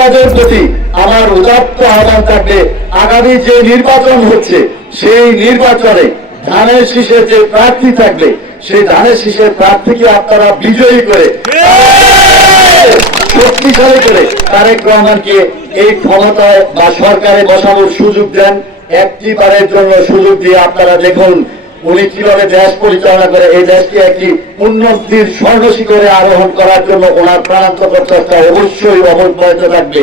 আপনাদের প্রতি আমার উদাত্ত আহ্বান থাকবে, আগামী যে নির্বাচন হচ্ছে সেই নির্বাচনে ধানের শীষের যে প্রার্থী থাকবে সেই ধানের শীষের প্রার্থীকে আপনারা বিজয়ী করে শক্তিশালী করে তারেক রহমানকে এই ক্ষমতায় বা সরকারে বসানোর সুযোগ দেন। একটি বারের জন্য সুযোগ দিয়ে আপনারা দেখুন উনি কিভাবে দেশ পরিচালনা করে এই দেশকে একটি উন্নতির স্বর্ণশিখরে আরোহণ করার জন্য ওনার প্রাণান্তক চেষ্টা অবশ্যই অব্যাহত থাকবে।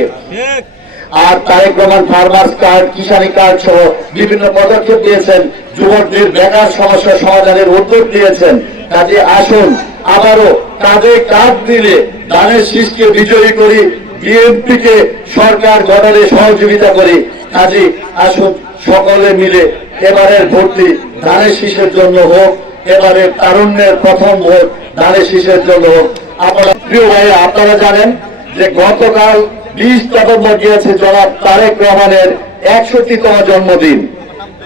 আর তারেক রহমান ফার্মার্স কার্ড, কিষানি কার্ড সহ বিভিন্ন পদক্ষেপ দিয়েছেন, যুবকদের বেকার সমস্যা সমাধানের উদ্যোগ দিয়েছেন। কাজে আসুন আবারও কাঁধে কাঁধ মিলে ধানের শীষকে বিজয়ী করি, বিএনপিকে সরকার গঠনে সহযোগিতা করি। কাজে আসুন সকলে মিলে এবারের ভোটটি ধানের শীষের জন্য হোক, এবারের তারুণ্যের প্রথম ভোট ধানের শীষের জন্য হোক। আপনারা প্রিয় ভাই, আপনারা জানেন যে গতকাল 20 নভেম্বর গিয়েছে জনাব তারেক রহমানের 61তম জন্মদিন।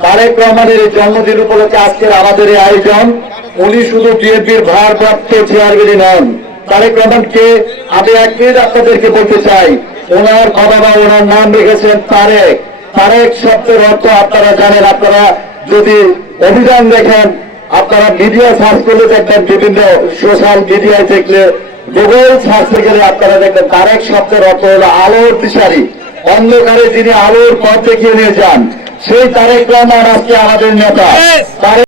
তারেক রহমানের এই জন্মদিন উপলক্ষে আজকের আমাদের এই আয়োজন। উনি শুধু বিএনপির ভারপ্রাপ্ত চেয়ারম্যানই নন, তারেক রহমানকে আমি এক মিনিট আপনাদেরকে বলতে চাই, ওনার বাবা ওনার নাম রেখেছেন তারেক। তারেক শব্দের অর্থ আপনারা জানেন, আপনারা যদি অভিযান দেখেন, আপনারা মিডিয়া সার্চ করলে দেখবেন, বিভিন্ন সোশ্যাল মিডিয়ায় দেখলে, গুগল সার্চে গেলে আপনারা দেখবেন তারেক শব্দের অর্থ হলো আলোর দিশারি, অন্ধকারে যিনি আলোর পথ দেখিয়ে নিয়ে যান, সেই তারেক রহমান আজকে আমাদের নেতা।